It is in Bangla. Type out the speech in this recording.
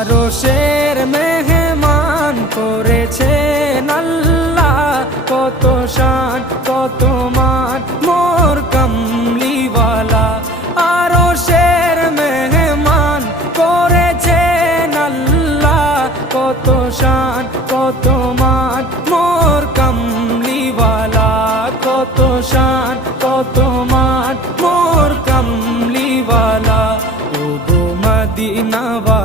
আরশের মেহমান করেছেন আল্লাহ, কত শান কত মান মোর কামলিওয়ালা। আরশের মেহমান করেছেন আল্লাহ, কত শান কত মান মোর কামলিওয়ালা, কত শান কত মান মোর কামলিওয়ালা। ও গো মদিনাওয়ালা